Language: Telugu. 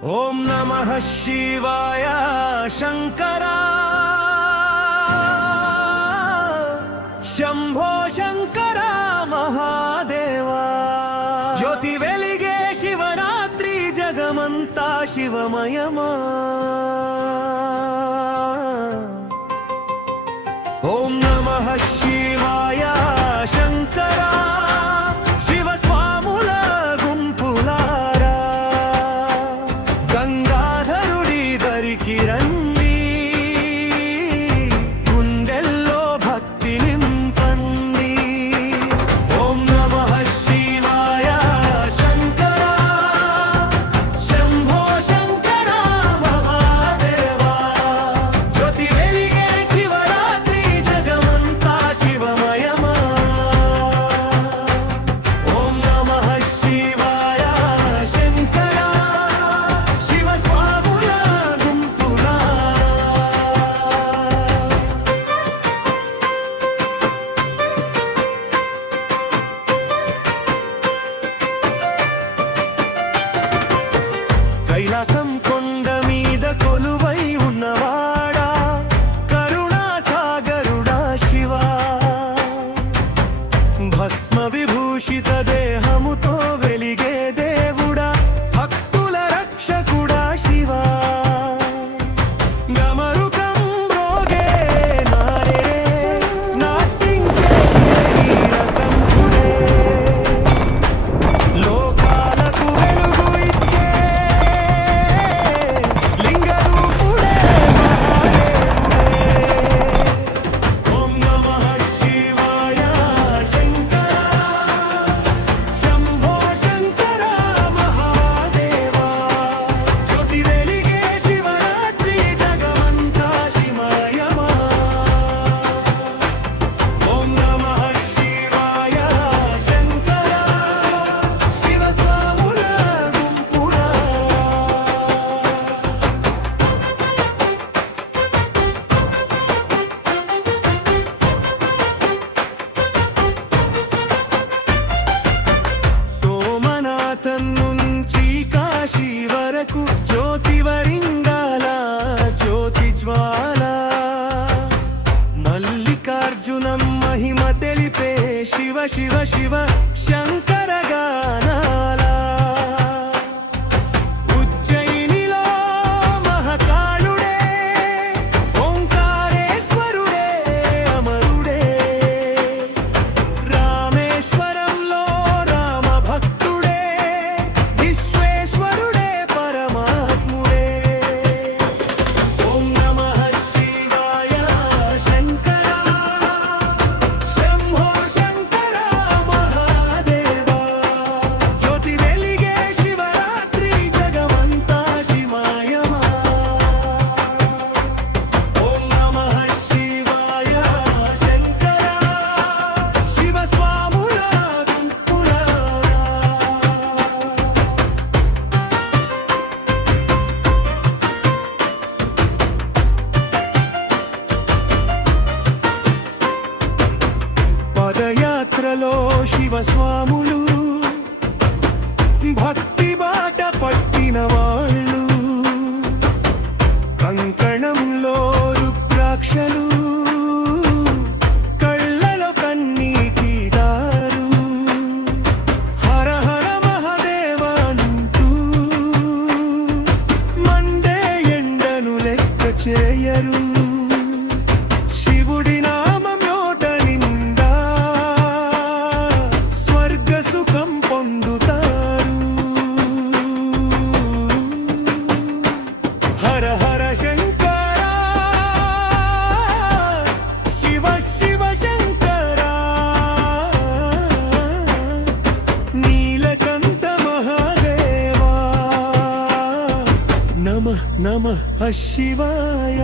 ఓం నమః శివాయ శంకరా శంభో శంకర మహాదేవా జ్యోతి వెలిగే శివరాత్రి జగమంతా శివమయమా ఓం నమః శివాయ శంకరా శివ స్వాముల గుంపులారా గంగాధరుడి దరికి రండి గుండెల్లో భక్తి నింపండి ఓం నమః శివాయ శంకరా శంభో శంకర మహాదేవా జ్యోతి వెలిగే శివరాత్రి జగమంతా శివమయమా ఓం నమః శివాయ శంకరా శివ స్వాముల గుంపులారా కైలాసం కొండ మీద కొలువై ఉన్నవాడా కరుణా సాగరుడా శివా భస్మ విభూషిత దేహముతో వెలిగే దేవుడా భక్తుల రక్షకుడా శివా గమరుకం మ్రోగే నారే నాట్యించేసే నీలకంఠుడే లోకాలకు వెలుగు ఇచ్చే లింగరూపుడే మహాదేవుడే ఓం నమః శివాయ శంకరా శంభో శంకర మహాదేవా జ్యోతి వెలిగే శివరాత్రి జగమంతా శివమయమా ఓం నమః శివాయ శంకరా శివ స్వాముల గుంపులారా సోమనాథం నుంచి కాశీ వరకు జ్యోతి వరింగాల జ్యోతి జ్వాల మల్లికార్జునం మహిమ తెలిపే శివ శివ శివ శంకర గానాల ఉజ్జయినిలో మహాకాళుడే ఓంకారేశ్వరుడే అమరుడే రామేశ్వరంలో రామ భక్తుడే విశ్వేశ్వరుడే పరమాత్ముడే ఓం నమః శివాయ శంకరా శంభో శంకర మహాదేవా జ్యోతి వెలిగే శివరాత్రి జగమంతా శివమయమా ఓం నమః శివాయ శంకరా శివ స్వాముల గుంపులారా పదయాత్రలో శివస్వాములు భక్తి బాట పట్టిన వాళ్ళు కంకణంలో రుద్రాక్షలు కళ్ళలో కన్నీటి దారు హర హర మహదేవ అంటూ మండే ఎండను లెక్క చేయరు శివుడి నామం నోట నిండా స్వర్గ సుఖం పొందుతారు హర హర శంకర శివ శివ శంకర నీలకంఠ మహాదేవా నమః నమః శివాయ